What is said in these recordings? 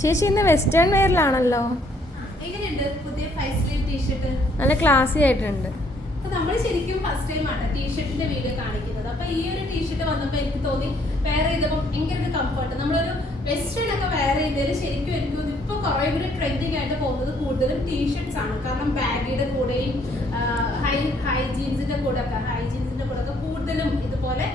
ചേച്ചി ഇന്ന് വെസ്റ്റേൺ വെയറിലാണല്ലോ. എങ്ങനെയുണ്ട് പുതിയ 5 സ്ലീവ് ടീഷർട്ട്? നല്ല ക്ലാസി ആയിട്ടുണ്ട്. നമ്മൾ ശരിക്കും ഫസ്റ്റ് ടൈം ആണ് ടീഷർട്ടിന്റെ വീഡിയോ കാണിക്കുന്നത്. അപ്പൊ ഈ ഒരു ടീഷർട്ട് വന്നപ്പോൾ എനിക്ക് തോന്നി വെയർ ചെയ്തപ്പോൾ ഭയങ്കര ഒരു കംഫർട്ട്. നമ്മളൊരു വെസ്റ്റേൺ ഒക്കെ വെയർ ചെയ്തതിൽ ശരിക്കും എനിക്ക് തോന്നി ഇപ്പൊ കുറെ കൂടി ട്രെൻഡിങ് ആയിട്ട് പോകുന്നത് കൂടുതലും ടീഷർട്ട്സ് ആണ്. കാരണം ബാഗിയുടെ കൂടെയും ഹൈ ജീൻസിന്റെ കൂടെ ഒക്കെ കൂടുതലും ഇതുപോലെ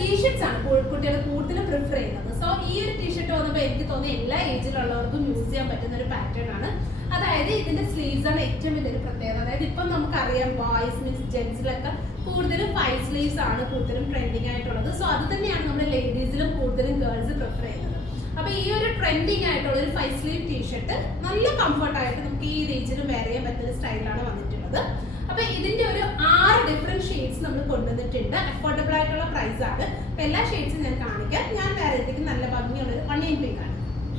ടീഷർട്ട്സ് ആണ് കുട്ടികൾ കൂടുതലും പ്രിഫർ ചെയ്യുന്നത്. സോ ഈ ഒരു ടീഷർട്ട് വന്നപ്പോൾ എനിക്ക് തോന്നി എല്ലാ ഏജിലുള്ളവർക്കും യൂസ് ചെയ്യാൻ പറ്റുന്ന ഒരു പാറ്റേൺ ആണ്. അതായത് ഇതിന്റെ സ്ലീവ്സ് ആണ് ഏറ്റവും വലിയൊരു പ്രത്യേകത. അതായത് ഇപ്പം നമുക്കറിയാം ബോയ്സ് മീൻസ് ജെന്റ്സിലൊക്കെ കൂടുതലും 5 സ്ലീവ്സ് ആണ് കൂടുതലും ട്രെൻഡിങ് ആയിട്ടുള്ളത്. സോ അത് തന്നെയാണ് നമ്മുടെ ലേഡീസിലും കൂടുതലും ഗേൾസ് പ്രിഫർ ചെയ്യുന്നത്. അപ്പൊ ഈ ഒരു ട്രെൻഡിങ് ആയിട്ടുള്ള ഒരു 5 സ്ലീവ് ടീഷർട്ട് നല്ല കംഫർട്ടായിട്ട് നമുക്ക് ഈ റേഞ്ചിലും വെയർ ചെയ്യാൻ പറ്റുന്ന സ്റ്റൈലാണ് വന്നിട്ടുള്ളത്. അപ്പൊ ഇതിന്റെ ഒരു 6 ഡിഫറെന്റ് ഷെയ്ഡ്സ് നമ്മൾ കൊണ്ടുവന്നിട്ടുണ്ട്. അഫോർഡബിൾ ആയിട്ടുള്ള പ്രൈസ് ആണ്. അപ്പൊ എല്ലാ ഷെയ്ഡ്സും ഞാൻ കാണിക്കാം. ഞാൻ വേറെ ഇതിലേക്ക് നല്ല ഭംഗിയുള്ള ഒരു ഒണിയൻ പിങ്ക് ആണ്.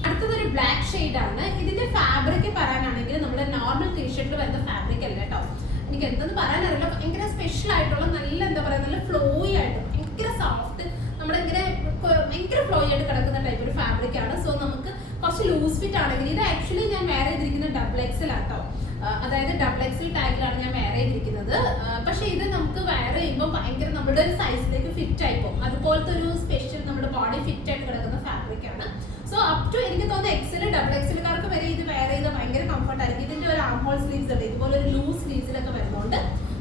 അടുത്തതൊരു ബ്ലാക്ക് ഷെയ്ഡ് ആണ്. ഇതിന്റെ ഫാബ്രിക് പറയാനാണെങ്കിൽ നമ്മുടെ നോർമൽ ടീഷർട്ടിൽ വരുന്ന ഫാബ്രിക് അല്ല കേട്ടോ. എനിക്ക് എന്തെന്ന് പറയാനറിയില്ല, ഭയങ്കര സ്പെഷ്യൽ ആയിട്ടുള്ള നല്ല എന്താ പറയുക നല്ല ഫ്ലോയി ആയിട്ട് ഭയങ്കര സോഫ്റ്റ് നമ്മളിങ്ങനെ ഭയങ്കര ഫ്ലോയി ആയിട്ട് കിടക്കുന്ന ടൈപ്പ് ഒരു ഫാബ്രിക് ആണ്. സോ നമുക്ക് കുറച്ച് ലൂസ് ഫിറ്റ് ആണെങ്കിൽ ഇത് ആക്ച്വലി ഞാൻ വേറെ ചെയ്തിരിക്കുന്നത് XXL ആട്ടോ. അതായത് XXL ടാഗിലാണ് ഞാൻ വേറെ ചെയ്തിരിക്കുന്നത്. പക്ഷെ ഇത് നമുക്ക് വേറെ ചെയ്യുമ്പോൾ ഭയങ്കര നമ്മുടെ ഒരു സൈസിലേക്ക് ഫിറ്റ് ആയി പോകും. അതുപോലത്തെ ഒരു സ്പെഷ്യൽ നമ്മുടെ ബോഡി ഫിറ്റ് ആയിട്ട് കിടക്കുന്ന ഫാബ്രിക് ആണ്. സോ അപ് ടു എനിക്ക് തോന്നുന്നു XXLകാർക്ക് വരെ ഇത് വേറെ ചെയ്ത് ഭയങ്കര കംഫർട്ട് ആയിരിക്കും. ഇതിന്റെ ഒരു ആം ഹോൾ സ്ലീവ്സ് ഉണ്ട്, ഇതുപോലെ ഒരു ലൂസ് സ്ലീവ്സിലൊക്കെ വരുന്നതുകൊണ്ട്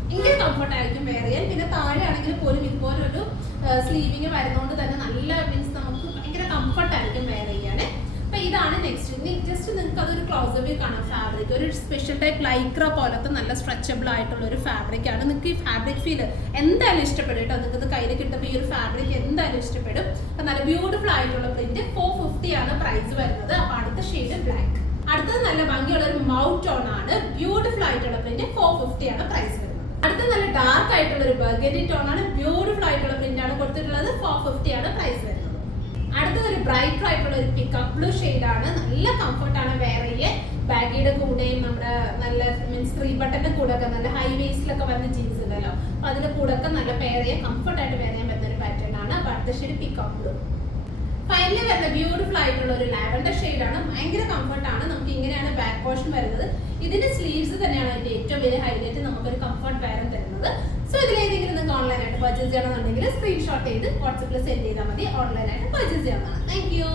ഭയങ്കര കംഫർട്ട് ആയിരിക്കും വേറെ ചെയ്യാൻ. പിന്നെ താഴെ ആണെങ്കിൽ പോലും ഇതുപോലെ ഒരു സ്ലീവിങ് വരുന്നതുകൊണ്ട് തന്നെ നല്ല മീൻസ് നമുക്ക് ഭയങ്കര കംഫർട്ട് ആയിരിക്കും വേറെ ചെയ്യാനേ. അപ്പൊ ഇതാണ് നെക്സ്റ്റ്. ജസ്റ്റ് നിങ്ങൾക്ക് അതൊരു ക്ലോസപ്പ് കാണാം. ഫാബ്രിക് ഒരു സ്പെഷ്യൽ ടൈപ്പ് ലൈക്ര പോലത്തെ നല്ല സ്ട്രെച്ചബിൾ ആയിട്ടുള്ള ഒരു ഫാബ്രിക് ആണ്. നിങ്ങൾക്ക് ഈ ഫാബ്രിക് ഫീൽ എന്തായാലും ഇഷ്ടപ്പെടും കേട്ടോ. നിങ്ങൾക്ക് ഇത് കയ്യിൽ കിട്ടുമ്പോൾ ഈ ഒരു ഫാബ്രിക് എന്തായാലും ഇഷ്ടപ്പെടും. അപ്പൊ നല്ല ബ്യൂട്ടിഫുൾ ആയിട്ടുള്ള പ്രിന്റ്. 450 ആണ് പ്രൈസ് വരുന്നത്. അപ്പൊ അടുത്ത ഷെയ്ഡ് ബ്ലാക്ക്. അടുത്തത് നല്ല ഭംഗിയുള്ള ഒരു മൗത്ത് ടോൺ ആണ്. ബ്യൂട്ടിഫുൾ ആയിട്ടുള്ള പ്രിന്റ്. 450 ആണ് പ്രൈസ് വരുന്നത്. അടുത്ത നല്ല ഡാർക്ക് ആയിട്ടുള്ള ഒരു ബർഗൻഡി ടോൺ ആണ്. ബ്യൂട്ടിഫുൾ ആയിട്ടുള്ള പ്രിന്റ് ആണ് കൊടുത്തിട്ടുള്ളത്. 450 ആണ് പ്രൈസ് വരുന്നത്. അടുത്തത് ഒരു ബ്രൈറ്റ് ആയിട്ടുള്ള ഒരു പിക്കപ്പ് ബ്ലൂ ഷെയ്ഡ് ആണ്. നല്ല കംഫർട്ട് ആണ് വേറെ ചെയ്യാൻ. ബാഗിയുടെ കൂടെയും നമ്മുടെ നല്ല മീൻസ് 3 ബട്ടന്റെ കൂടെ ഒക്കെ നല്ല ഹൈ വേസ്റ്റിലൊക്കെ വരുന്ന ജീൻസ് ഉണ്ടല്ലോ, അപ്പൊ അതിന്റെ കൂടെ ഒക്കെ നല്ല പെയർ ചെയ്യാൻ കംഫർട്ട് ആയിട്ട് വെയർ ചെയ്യാൻ പറ്റുന്ന ഒരു പാറ്റേൺ ആണ്. അപ്പൊ അടുത്ത ഷെയ്ഡ് പിക്കപ്പ് ബ്ലൂ. ഫൈനലി വരുന്ന ബ്യൂട്ടിഫുൾ ആയിട്ടുള്ള ഒരു ലാവൻഡർ ഷെയ്ഡ് ആണ്. ഭയങ്കര കംഫർട്ട് ആണ്. നമുക്ക് ഇങ്ങനെയാണ് ബാക്ക് പോർഷൻ വരുന്നത്. ഇതിന്റെ സ്ലീവ്സ് തന്നെയാണ് അതിന്റെ ഏറ്റവും വലിയ ഹൈലൈറ്റ്, നമുക്കൊരു കംഫർട്ട് വെയറും തരുന്നത്. സോ ഇതിലേതെങ്കിലും നിങ്ങൾക്ക് ഓൺലൈനായിട്ട് പർച്ചേസ് ചെയ്യണമെന്നുണ്ടെങ്കിൽ സ്ക്രീൻഷോട്ട് ചെയ്ത് വാട്സപ്പിൽ സെൻഡ് ചെയ്താൽ മതി. ഓൺലൈനായിട്ട് പർച്ചേസ് ചെയ്യാവുന്നതാണ്. Thank you.